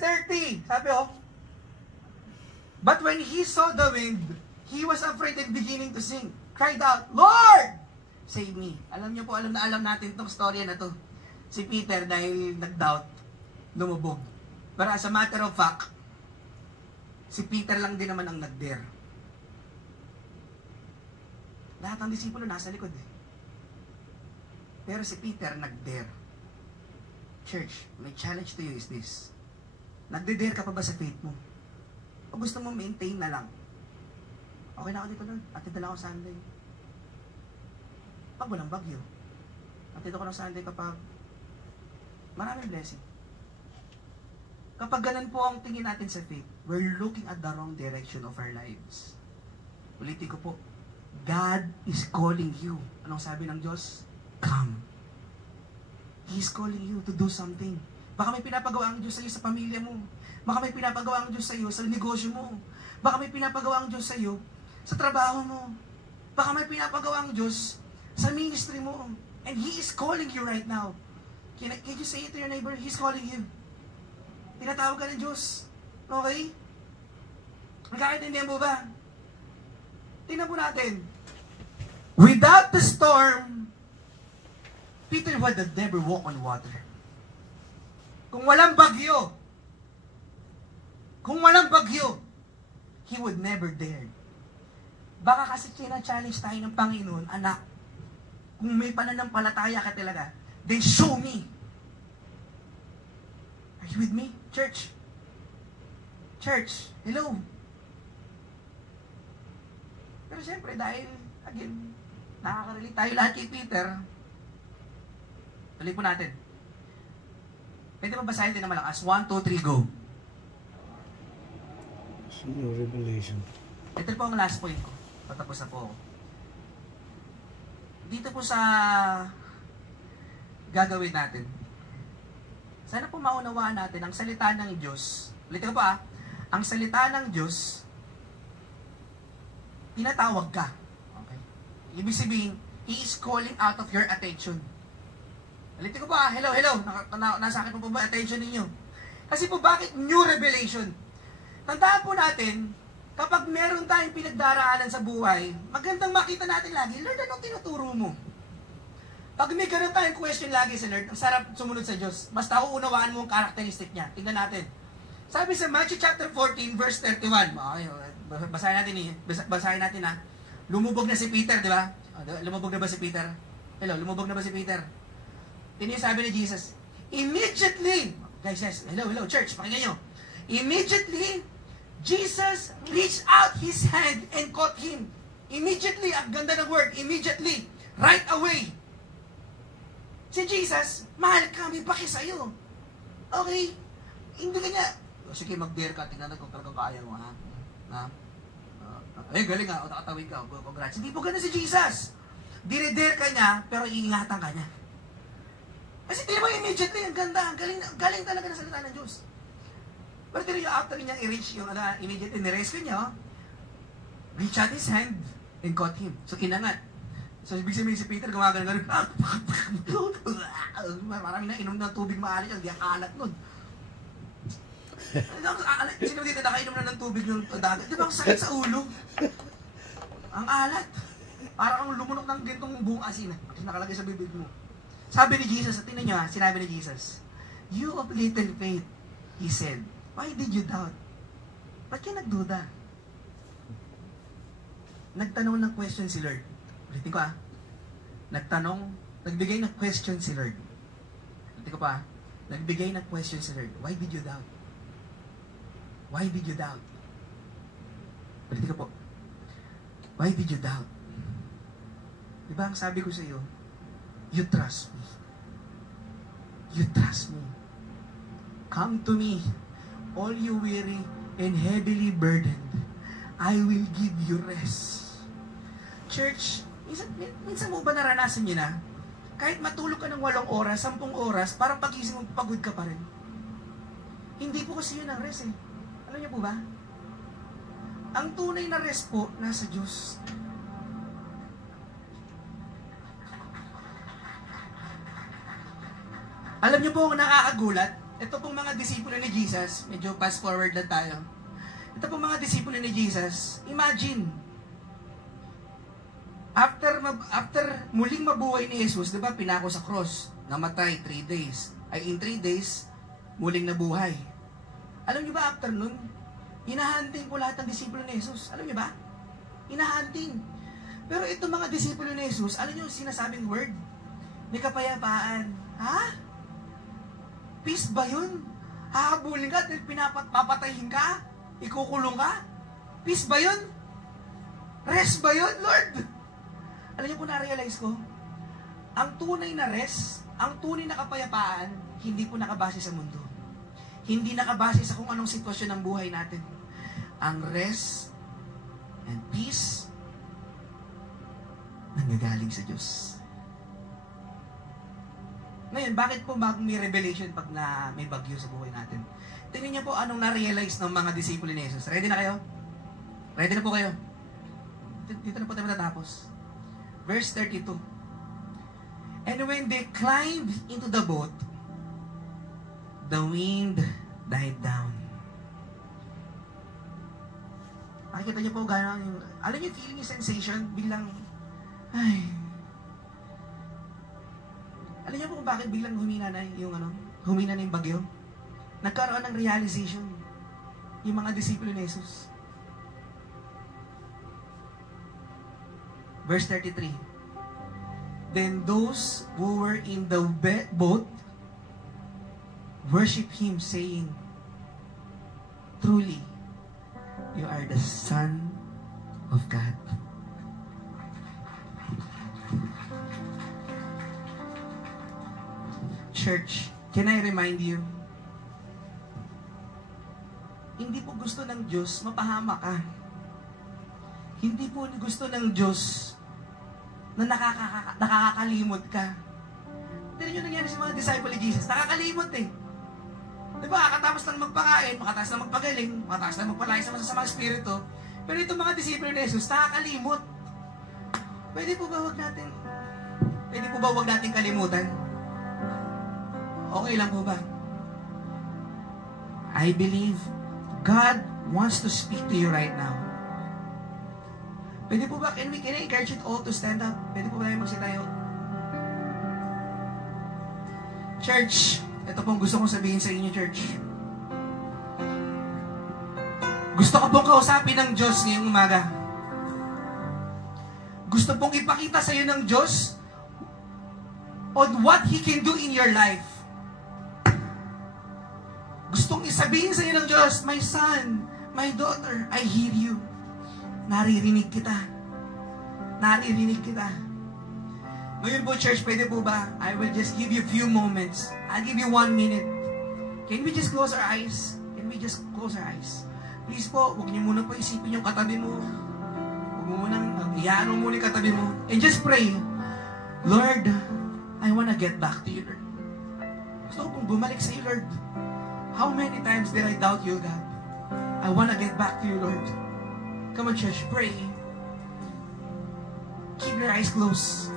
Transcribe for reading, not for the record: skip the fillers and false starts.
Verse 30, sabi but when he saw the wind, he was afraid and beginning to sink. Cried out, Lord, save me. Alam niyo po, alam natin itong storya na to. Si Peter, dahil nag-doubt, lumubog. Pero as a matter of fact, si Peter lang din naman ang nag-dare. Lahat ng disipulo nasa likod eh. Pero si Peter nag-dare. Church, my challenge to you is this. Nagde-dare ka pa ba sa faith mo? O gusto mo maintain na lang? Okay na ako dito nun. Atid na lang ako Sunday. Pag walang bagyo. Atid ako ng Sunday kapag maraming blessing. Kapag ganun po ang tingin natin sa faith, we're looking at the wrong direction of our lives. Ulitin ko po, God is calling you. Anong sabi ng Diyos? Come. He's calling you to do something. Baka may pinapagawa ang Diyos sa iyo sa pamilya mo. Baka may pinapagawa ang Diyos sa iyo sa negosyo mo. Baka may pinapagawa ang Diyos sa iyo sa trabaho mo. Baka may pinapagawa ang Diyos sa ministry mo. And He is calling you right now. Can you say it to your neighbor? He's calling you. Tinatawag ka ng Diyos. Okay? Nagkakaintindihan mo ba? Tingnan po natin. Without the storm, Peter would have never walked on water. Kung walang bagyo, he would never dare. Baka kasi challenge tayo ng Panginoon, anak, kung may pananampalataya ka talaga, then show me. Are you with me? Church? Church, hello? Pero siyempre, dahil, again, nakaka-relate tayo lahat kay Peter, tuloy po natin. Pwede mo basahin din na malakas? 1, 2, 3, go. No revelation. Ito po ang last point ko. Patapos na po ako. Dito po sa gagawin natin. Sana po maunawaan natin ang salita ng Diyos. Ulitin ko po ang salita ng Diyos, tinatawag ka. Okay? Ibig sabihin, He is calling out of your attention. Ulitin ko po hello. Nasa akin po ba attention ninyo? Kasi po bakit new revelation? Tandaan po natin, kapag meron tayong pinagdaraanan sa buhay, magandang makita natin lagi, Lord, anong tinuturo mo? Pag may ganun tayong question lagi sa Lord, ang sarap sumunod sa Diyos. Basta uunawaan mo ang karakteristik niya. Tingnan natin. Sabi sa Matthew chapter 14, verse 31. Okay, basahin natin Lumubog na si Peter, di ba? Lumubog na ba si Peter? Hello, lumubog na ba si Peter? Tingnan yung sabi ni Jesus. Immediately, guys, hello, church, pakinggan nyo. Immediately, Jesus reached out His hand and caught him. Immediately, ang ganda ng word, immediately, right away. Si Jesus, mahal kami, baki sa'yo. Okay? Hindi kanya, sige, mag-dare ka, tingnan kung talagang kaya mo, galing nakatawid ka, congrats. Hindi po ganun si Jesus. Dire-dare ka niya, pero iingatan ka niya. Kasi tingnan mo immediately, ang ganda, galing talaga ng salita ng Diyos. Pero tingnan yung after niya i-reach yung immediately nirescue niya, reach out His hand and caught him. So, inangat. So, ibig sabihin si Peter, gumagano-gano. Marami na inom ng tubig maalit yan, di ang alat nun. Sino dito nakainom na ng tubig ng dagat? Di ba ang sakit sa ulo? Ang alat. Parang ang lumunok ng gintong buong asin. Kasi nakalagay sa bibig mo. Sabi ni Jesus, at tingnan nyo sinabi ni Jesus, "You of little faith," He said, "why did you doubt?" Ba't kayo nagduda? Nagtanong ng question si Lord. Ulitin ko nagbigay ng question si Lord. Ulitin ko nagbigay ng question si Lord. Why did you doubt? Why did you doubt? Ulitin ko po. Why did you doubt? Diba ang sabi ko sa iyo, you trust me. You trust me. Come to me, all you weary and heavily burdened. I will give you rest. Church, minsan mo ba naranasan niyo na? Kahit matulog ka ng 8 oras, 10 oras, parang pagising mo, pagod ka pa rin. Hindi po kasi yun ang rest eh. Alam niyo po ba? Ang tunay na rest po, nasa Diyos. Alam niyo po, nakakagulat, ito pong mga disipulo ni Jesus, medyo fast forward lang tayo. Ito pong mga disipulo ni Jesus, imagine, after muling mabuhay ni Jesus, di ba, pinako sa cross, namatay 3 days. Ay, in 3 days, muling nabuhay. Alam niyo ba, after nun, hinahunting po lahat ng disipulo ni Jesus. Alam niyo ba? Hinahunting. Pero itong mga disipulo ni Jesus, alam niyo yung sinasabing word? May kapayapaan. Ha? Peace ba yun? Hahabulin ka at papatayin ka? Ikukulong ka? Peace ba yun? Rest ba yun, Lord? Alam niyo po, na-realize ko, ang tunay na rest, ang tunay na kapayapaan, hindi po nakabase sa mundo. Hindi nakabase sa kung anong sitwasyon ng buhay natin. Ang rest and peace, nanggagaling sa Diyos. Ngayon, bakit po may revelation pag may bagyo sa buhay natin? Tingnan niyo po anong na-realize ng mga disipulo ni Jesus. Ready na kayo? Ready na po kayo? Dito na po tayo matatapos. Verse 32. And when they climbed into the boat, the wind died down. Makikita niyo po gano'n yung, alam niyo, feeling yung sensation, biglang, ay. Alam niyo po kung bakit biglang humina na yung bagyo? Nagkaroon ng realization yung mga disipulo ni Jesus. Verse 33. Then those who were in the boat worship Him, saying, truly, you are the Son of God. Church, can I remind you, hindi po gusto ng Diyos mapahamak ka. Hindi po gusto ng Diyos na nakakakalimot ka. Tignan nyo nangyari sa mga disciple ni Jesus, nakakalimot eh. Diba, kakatapos lang magpakain, makataas lang magpagaling, makataas lang magpalaya sa masasamang spirito, pero itong mga disipulo ni Jesus, nakakalimot. Pwede po ba wag natin kalimutan? Okay lang po ba? I believe God wants to speak to you right now. Pwede po ba, can I encourage you all to stand up? Pwede po ba tayo magsitayo? Church, ito pong gusto kong sabihin sa inyo, church. Gusto ko pong kausapin ng Diyos ngayong umaga. Gusto pong ipakita sa iyo ng Diyos on what He can do in your life. Gustong isabihin sa iyo ng Diyos, my son, my daughter, I hear you. Naririnig kita. Naririnig kita. Ngayon po, church, pwede po ba? I will just give you a few moments. I'll give you 1 minute. Can we just close our eyes? Can we just close our eyes? Please po, huwag niyo muna po isipin yung katabi mo. Huwag mo munang, iyaan mo muna yung katabi mo. And just pray, Lord, I wanna get back to you, Lord. Gusto ko pong bumalik sa iyo, Lord. How many times did I doubt you, God? I wanna get back to you, Lord. Come on, church, pray. Keep your eyes closed.